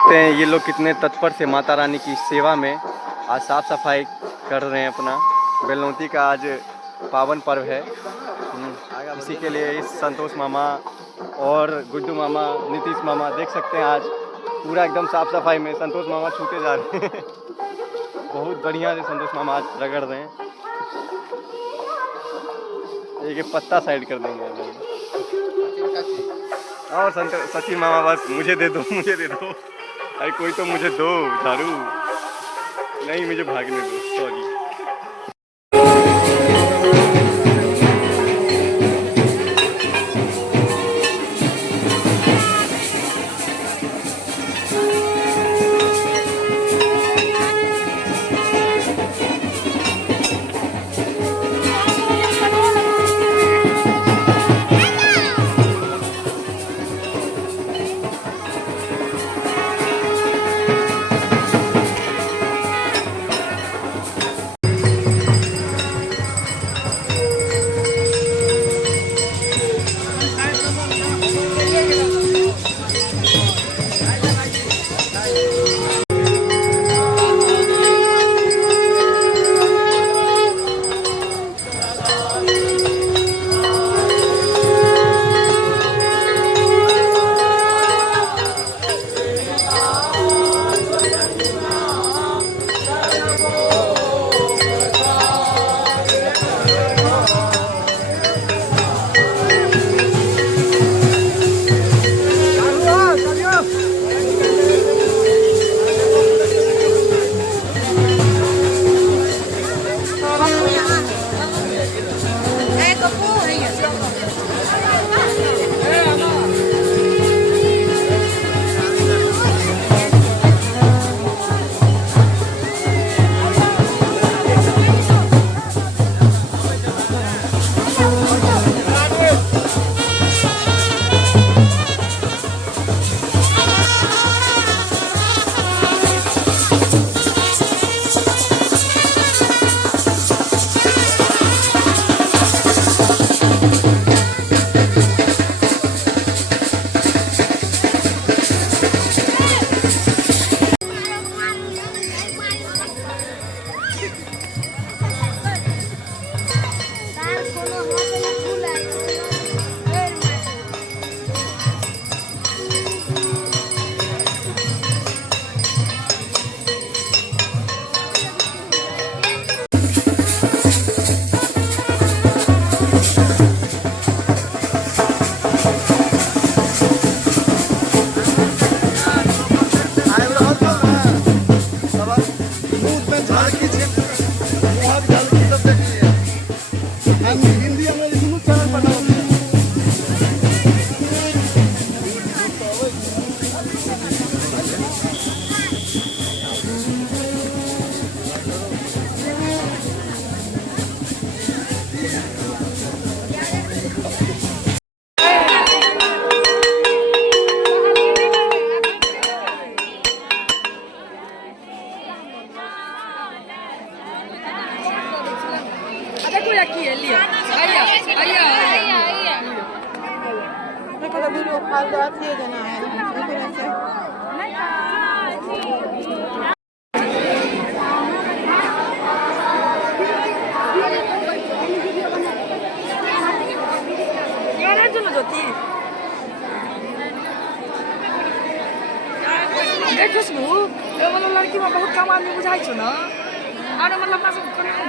देखते हैं ये लोग कितने तत्पर से माता रानी की सेवा में आज साफ सफाई कर रहे हैं अपना। बेलनौती का आज पावन पर्व है। इसी के लिए इस संतोष मामा और गुड्डू मामा, नीतीश मामा देख सकते हैं आज पूरा एकदम साफ सफाई में संतोष मामा छूते जा रहे हैं। बहुत बढ़िया से संतोष मामा आज रगड़ रहे हैं। एक पत्ता साइड कर देंगे और सचिन मामा बस मुझे दे दो, मुझे दे दो। अरे कोई तो मुझे दो झाड़ू। नहीं, मुझे भागने दो, सॉरी। लड़की में बहुत कम आदमी बुझाई छो ना आरो मतलब ना सब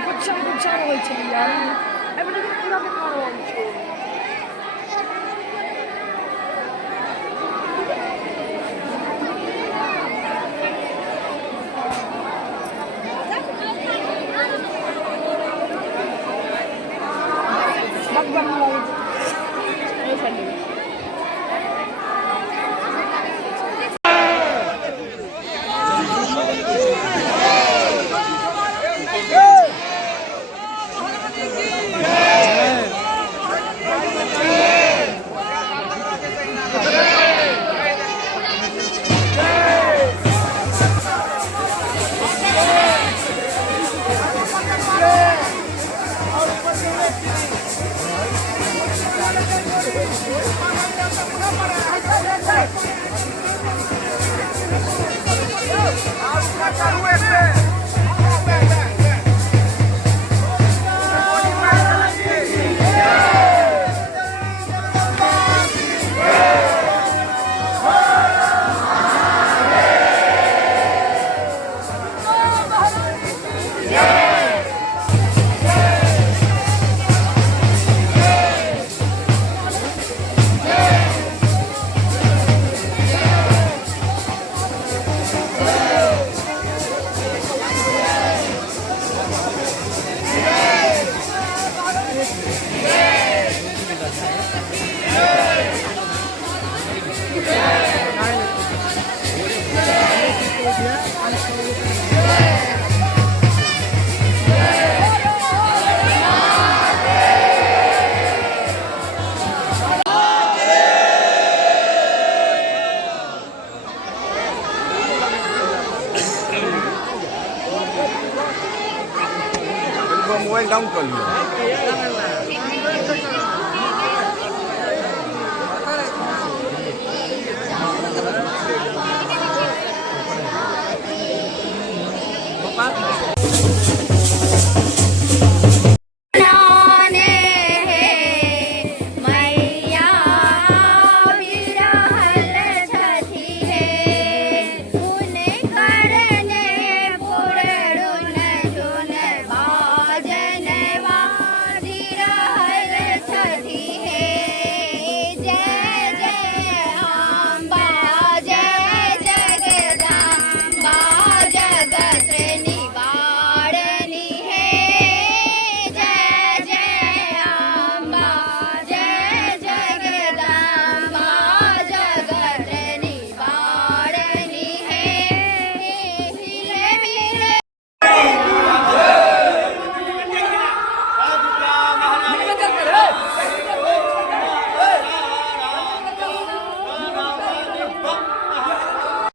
गुच्छा गुच्छा होय छै यार एबे देखो पूरा बेकार हो छै। मोबाइल डाउन कर लिया